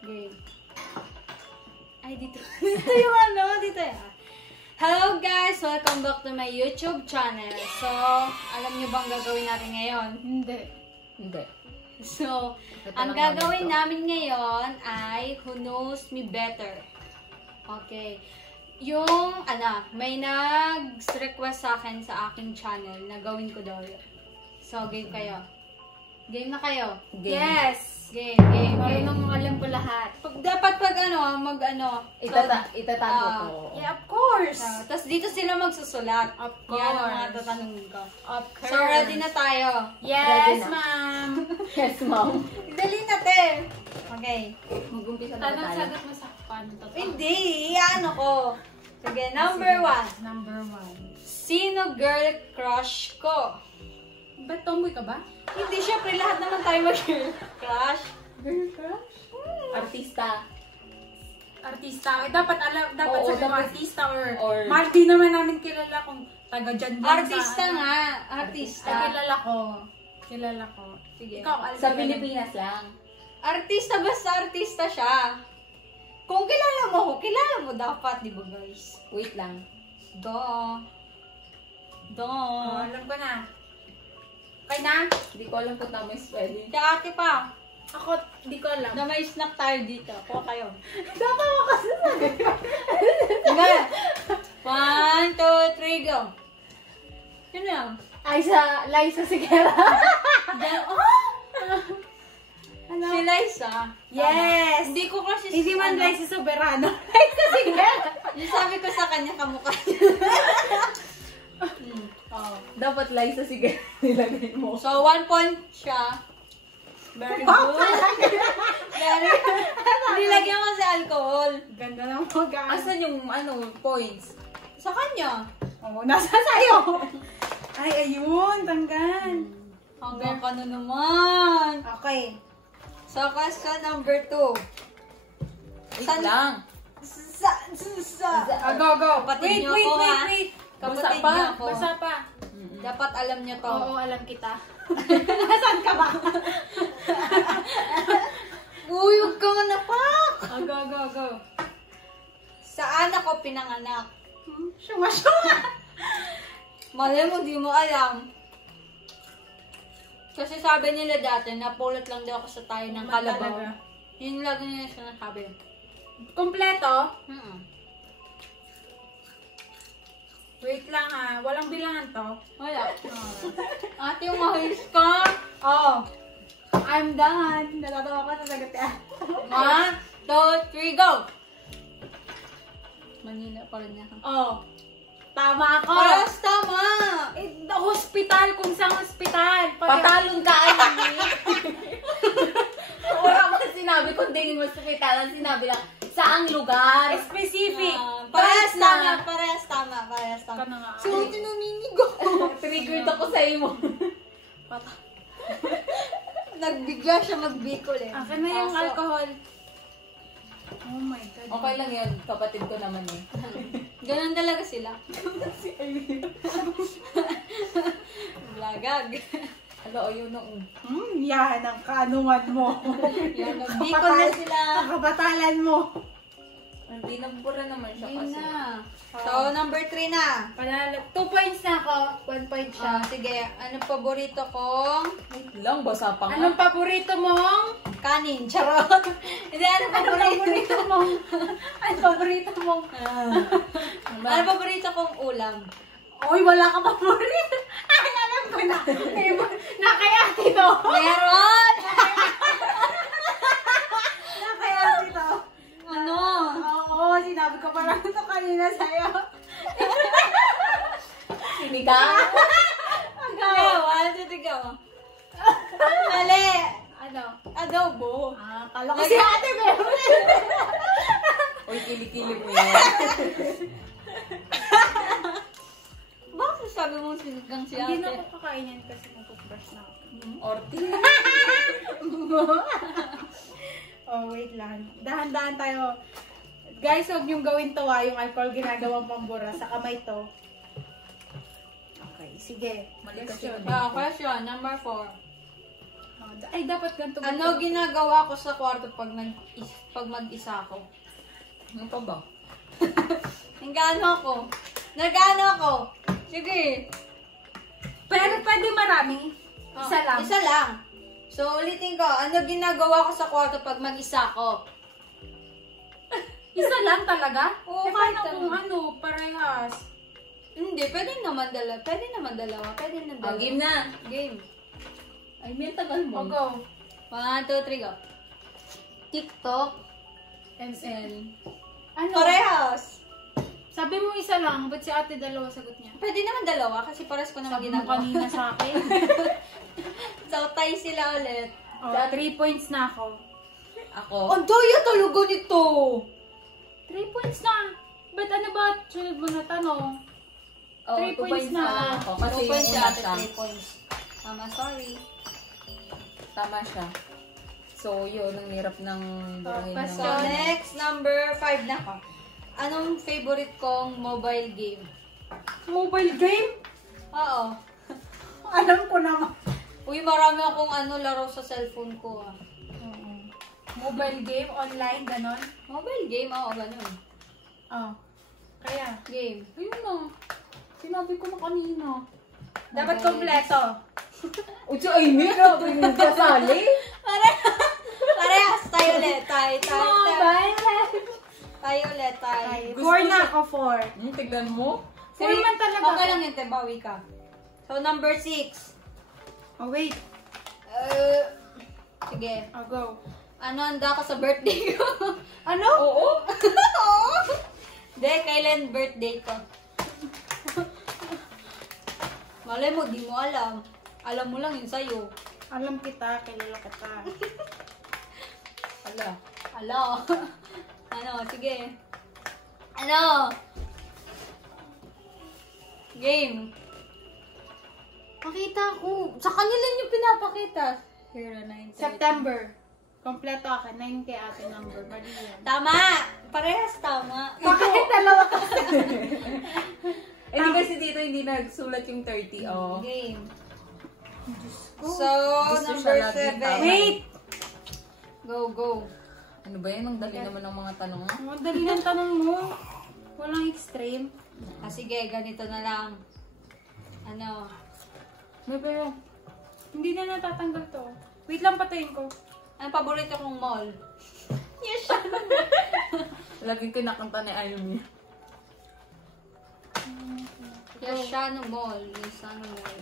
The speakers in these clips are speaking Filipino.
Game. Ay, dito. Dito yung ano, dito yan. Hello guys! Welcome back to my YouTube channel. So, alam niyo bang gagawin natin ngayon? Hindi. So, ang gagawin namin ngayon ay Who Knows Me Better. Okay. Yung, may nag-request sa akin sa aking channel na gawin ko daw yun. So, game kayo. Game na kayo. Game. Yes! Game. Nung alam ko lahat. Dapat Itatago ko. Yeah, of course. Tapos dito sila magsusulat. Of Yan ang mga course. tatanungin ko. Of course. So, ready na tayo. Yes, Ready na. ma'am. Yes, ma'am. Dali natin. Okay. Mag-umpisa na tayo. Tanong-sagot mo sa paano to. Hindi, ano ko. Sige, number 1. Number 1. Sino girl crush ko? Ba't tomboy ka ba? Hindi, syempre lahat naman tayo mag-girl crush. Girl crush? Artista. Artista. Dapat Oo, sabi mo dapat- artista or or- di naman namin kilala kung taga dyan lang Artista sa, nga. Artista. Ay, kilala ko. Sige. Ikaw, Sa Pilipinas lang. Artista, basta artista siya. Kung kilala mo dapat, di ba guys? Wait lang. Duh. Oh, alam ko na. Okay na? Hindi ko alam kung tama yung spelling. Kaya ate pa, Ako, di ko alam. na may snack tayo dito. Kuha kayo. Tama ko kasi. Sige. 1, 2, 3, go. Yun lang. Liza Sigera. Si Liza. Yes! Hindi ko kasi Hindi man ano, Liza Soberano. Liza Sigera. yung sabi ko sa kanya kamukha niya. Dapat Liza Sigera nilagay mo. So, 1 point siya. Very good. Very good. Nilagyan ko si alcohol. Ganda ng mga. Asan yung points? Sa kanya. Oo, nasa sayo. Ay, ayun, tanggan. Hanggang ka na naman. Okay. So, question number 2. Wait lang. Go. Kapatid niyo Wait. ako, ha? Wait. Kapatid Basa pa. niyo ako. Basa pa. Dapat alam niyo to. Oo, alam kita. Nasaan ka ba? Uy, huwag ka manapak! Go. Saan ako pinanganak? Syuma. Malay mo, di mo alam. Kasi sabi nila dati, napulot lang daw ako sa tayo ng kalabaw. Talaga. Yun lagi nila sinasabi. Kompleto? Hmm. Wait lang ha. Walang bilangan to. Wala. Ate, umahis ka. Oo. I'm done. Natatawa ka sa sagot yan. 1, 2, 3, go! Manila pa rin niya. Oo. Tama ako. Paras tama! Hospital. Kung saan hospital. Patalon ka, Wala mo sinabi kung di mo hospitalan, sinabi lang, saang lugar? Specific. Parehas Basta. tama. Parehas tama. Ka na nga. So, tinuminigo. Triggered ako sa imo. Nagbigla siya magbikol eh. Akin na yung Kaso, alcohol. Oh my God. Okay lang yun, kapatid ko naman eh. Ganun talaga sila. Blagag. Hello, yun nung... Yan ang kaanuman mo. Yan, nagbikol na sila. Kapatalan mo. Hindi nabura naman siya Yun kasi. na. So, number 3 na. Panalo. 2 points na ako. 1 point siya. Sige, anong paborito kong Wait lang, basa pa nga. Anong paborito mong? kanin? Charot. Hindi, anong paborito mong? Anong paborito mong? Anong paborito kong ulam? Uy, wala ka paborito. Ay, alam ko na. Nakayati to. Meron! Nakayati to. Ano? Oo, sinabi ko pa lang ito kanina sa'yo. Sinigang? Go, 1, 2, 3, go. Mali. Ano? Adobo. Kala ko si ate meron. Uy, kilikili mo yan. Bakit sabi mo sinigang si Hindi na ate? ako kakainin kasi nag-brush na ako. Orti. Oh, wait lang. Dahan-dahan tayo. Guys, huwag niyong gawin to yung alcohol ginagawang pambura. Sa kamay to. Okay, sige. Mali kasi yun. Question number 4. Ay, dapat ganito. Ano ginagawa ko sa kwarto pag mag-isa ako? Ano pa ba? Nagano ako. Sige. Pero pwede marami. Isa lang. Isa lang. So, ulitin ko. Ano ginagawa ko sa kwarto pag mag-isa ako? Isa lang talaga? Oo, paano kahit kung parehas? Hindi, pwede naman dalawa. Pwede na dalawa. Game na. Game. Ay, may tagal O, mo. go. 1, 2, 3, go. TikTok. ML. Ano? Parehas. Sabi mo isa lang, ba't si ate dalawa sagot niya? Pwede naman dalawa kasi pares ko naman Sabi mo ginagawa. kanina sa akin. So, tie sila ulit. O, 3 points na ako. Ako. Ang daya talaga nito. 3 points na. Ba't ano ba? Sunod mo na tanong. Oh, 3 2 points na. lang ako. Kasi 2 points yung siya, una ate, siya. 3 points. Mama, sorry. Tama siya. So, yun. Ang hirap ng burahin Basta- So, next, number 5 na ka. Anong favorite kong mobile game? Mobile game? Oo. Alam ko naman. Uy, marami akong laro sa cellphone ko. Mobile game, online, ganon. Mobile game, oo, ganun. Oh. Kaya, Game. ayun na. Sinabi ko na kanina. Dapat Mobile kompleto. Ucho, ay, may grabe yung kasali. Parehas, tayo ulit. Tayo ulit. Ay, 4 na ako, 4. Tignan mo. 4 man talaga. Okay lang yun, te, bawi ka. So, number 6. Oh, wait. Sige. I'll go. Ano handa ka sa birthday ko? Ano? Oo. Hindi, kailan birthday ko? Malay mo, di mo alam. Alam mo lang yun sa'yo. Alam kita, kilala kita. Ala. Alo. Ano, sige. Ano? Game. Pakita ko. Sa kanila yung pinapakita. 09. September. Kompleto ako. 9 kay ate number. Mali yan. Tama! Parehas tama. Bakit dalawa ka? Hindi kasi dito hindi nagsulat yung 30. Oh. Game. So, Gusto number siya lagi 7. tama. Wait! Go. Ano ba yan? Ang dali naman ng mga tanong. Madali ng tanong mo. Walang extreme. Sige, ganito na lang. Ano? May pero, hindi na natatanggal to. Wait lang, patayin ko. Ang paborito kong mall? Yes, Laging kinakanta ni Ayumi. Yashano Mall. Yashano Mall.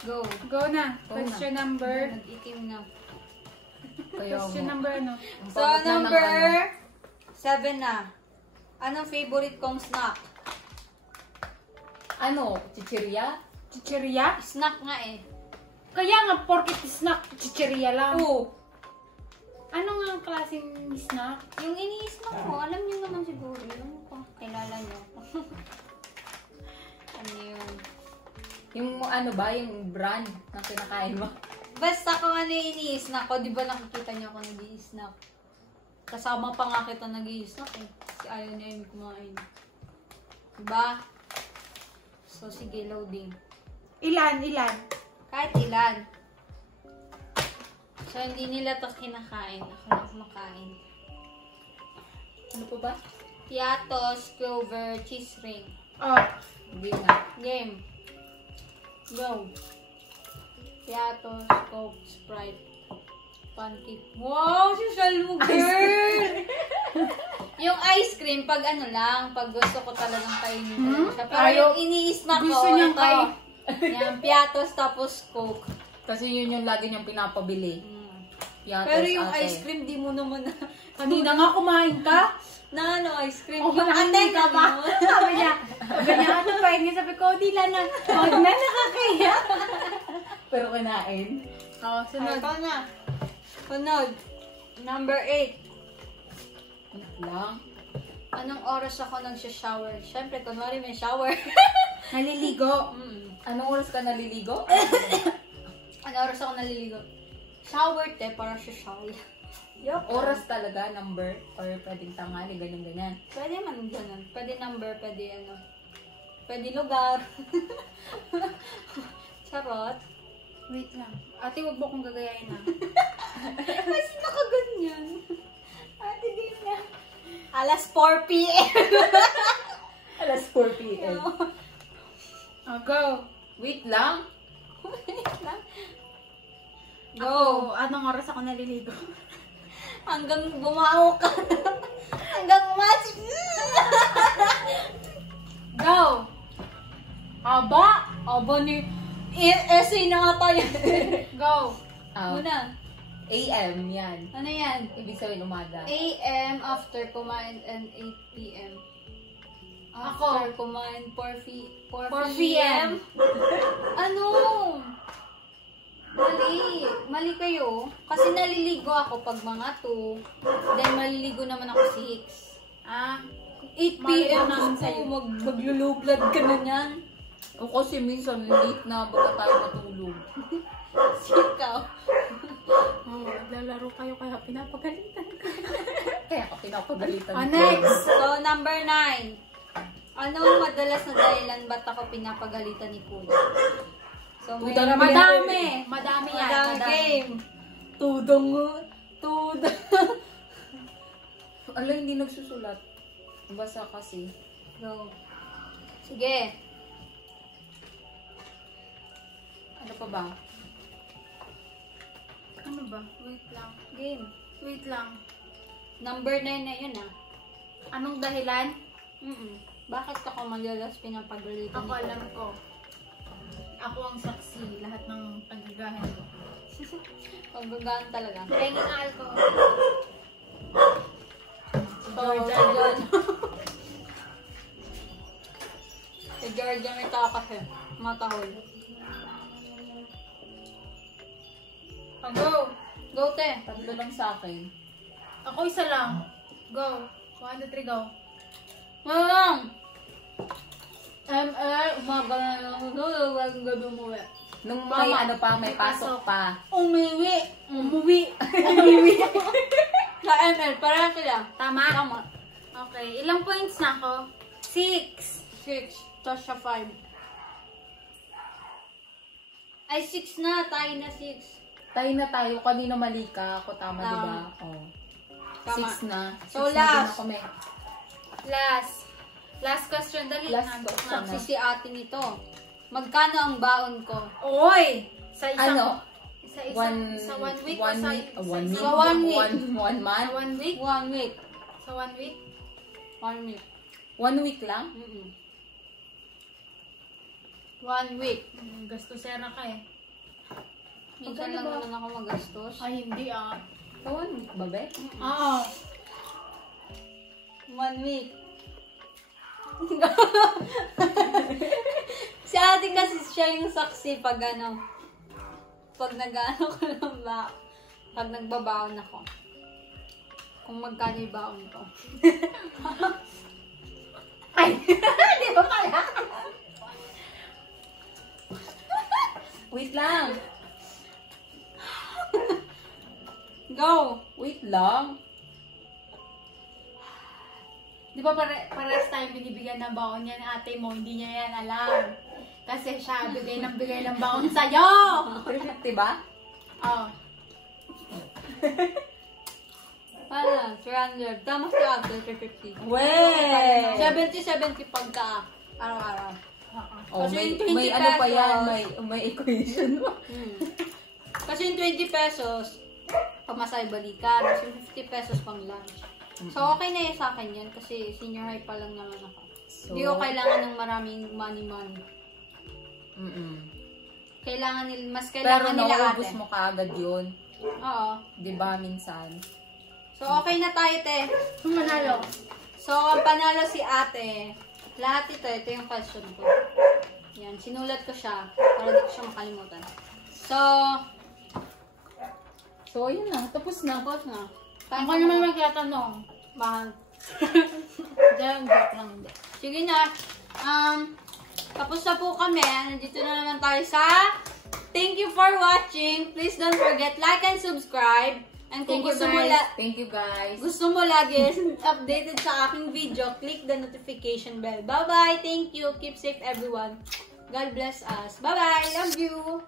Go. Go na. Go Question number. Nag-itim na. Kaya Question mo. number ano? Ang So, pangit na ng number ano. 7 na. Anong favorite kong snack? Ano? Chichirya? Chicheria? Snack nga eh. Kaya nga, porkit snack, chicheria lang. Oo. Ano nga ang klaseng snack? Yung ini-snack ko, alam niyo naman siguro. Yung kilala niyo. Ano yun? Yung ano ba? Yung brand na kinakain mo? Basta kung ano yung ini-snack ko, di ba nakikita niyo ako nag-i-snack? Kasama pa nga kita nag-i-snack eh. Kasi ayaw niya yung kumain. Diba? So, sige, loading. Ilan? Kahit ilan. So, hindi nila to kinakain. Ako lang kumakain. Ano pa ba? Piatos, Clover, cheese ring. Oh, Hindi nga. Game. Go. Piatos, Coke, Sprite, pancake. Wow, social mo, girl! Yung ice cream, pag ano lang, pag gusto ko talagang kainin talaga siya. Pero Ayaw. yung ini-snack ko, Gusto niyang ito. Yan, Piatos tapos Coke. Kasi yun yung lagi niyang pinapabili. Yatos, Pero yung ate. ice cream, di mo naman na... kanina nga kumain ka. na ano, ice cream. Oh, yung hindi ate ka ba? mo. Sabi niya, ano pa yun? Sabi ko, di lang na. Huwag na nakakaya. Pero kinain. Oh, sunod. Ito na. Sunod. Number 8. Ano lang? Anong oras ako nagsha-shower? Siyempre, kunwari may shower. Naliligo. Anong oras ka naliligo? Anong oras ako naliligo? Shower, te, para sa shower. Yup. Oras talaga, number, or pwedeng tanghali, ganyan-ganyan. Pwede man ganun. Pwede number, pwede ano. Pwede lugar. Charot. Wait lang. Ate, wag mo akong gagayain na. Kasi nakaganyan. Ate, game na. Alas 4 p.m. Alas 4 p.m. Oh, go. Wait lang. Go. Ako, anong oras ako naliligo? Hanggang bumao ka. Hanggang umasik. Go! Aba! Aba ni... essay na nga tayo. Go! Muna. AM, yan. Ano yan? Ibig sabihin umaga. AM after kumain and 8 p.m. After kumain 4 p.m. Ano? Mali kayo. Kasi naliligo ako pag mga 2. Then maliligo naman ako 6. 8 p.m. naman Gusto sa'yo. ko maglulublad ka na niyan. O kasi minsan late na baga tayo matulog. Sikaw. Oh, naglalaro kayo kaya pinapagalitan ka. Kaya ako pinapagalitan. Oh, next! So, number 9. Anong madalas na dahilan ba't ako pinapagalitan ni Kuya? So, may Tuda na Madami! Madami yan. Madami Madami. game. Tudong. Ala, hindi nagsusulat. Basa kasi. Go. Sige. Ano pa ba? Ano ba? Wait lang. Game. Wait lang. Number 9 na yun Anong dahilan? Bakit ako madalas pinapagalitan Ako alam ko. Ako ang saksi. Lahat ng paggagahan ko. Pagbagaan talaga. Pengen alcohol. Jordan. Si Jordan may tao kasi. Matahol. Oh, go! Go, te. Tatlo lang sa akin. Ako isa lang. Go. 1, 2, 3, go. Ano lang? Umaga na lang. Huwag gabi umuwi. Nung may Mama, ano pa, may may pasok pasok. pa. Umuwi. Sa ML, para sila. Tama? Tama. Okay. Ilang points na ako? 6. 6. Tapos siya 5. Ay, 6 na. Tayo na 6. Tayo na tayo. Kanina mali ka. Ako tama, Tama. diba? Oh. Tama. 6 na. So, 6 na din last. ako, may. Last question. Dali. Last Nandun question. na. Si ate nito. Magkano ang baon ko? Oy! Sa isang... Ano? Sa isang... Sa 1 week o sa... week? sa One isang- week? Sa 1 week. One month? Sa 1 week? 1 week. Sa 1 week? 1 week. 1 week lang? 1 week. Gastosera ka eh. Minsan lang naman ako magastos. Ay, hindi ah. Sa 1 week ba, be? Oo. 1 week. Si ate kasi siya yung saksi pag ano. Pag nag-ano ko lang ba. Pag nagbabaon ako. Kung magkano yung baon ko. Ay! Di ba pala? Wait lang. Go! Wait lang. Di ba pares tayong binibigyan ng baon yan, ate mo, hindi niya yan alam. Kasi siya bigay ng baon sa'yo! 350 ba? Oh. Paano? 300. Tama si ate, 350. Wey! 70 pagka araw-araw. Oh, Kasi may, yung 20 may ano pa yan, pesos. may equation. Kasi yung 20 pesos, pamasay balikan. Kasi yung 50 pesos pang lunch. So, okay na yun sa akin yan. Kasi senior high pa lang naman ako. So, Hindi ko kailangan ng maraming money. Kailangan nila, mas Pero kailangan nila naubos ate. mo kaagad yun. Oo. Di ba minsan? So, okay na tayo, te. Manalo. So, ang panalo si ate. Lahat ito yung question ko. Yan, sinulat ko siya para di ko siya makalimutan. So, yun na. Tapos na. tapos na. Ako naman magtatanong. Mahal. Diyan, joke lang hindi. Sige na. Tapos na po kami. Nandito na naman tayo sa thank you for watching. Please don't forget like and subscribe. And kung Thank you, gusto mo guys. Thank you, guys. gusto mo lagi updated sa aking video, click the notification bell. Bye-bye. Thank you. Keep safe everyone. God bless us. Bye-bye. Love you.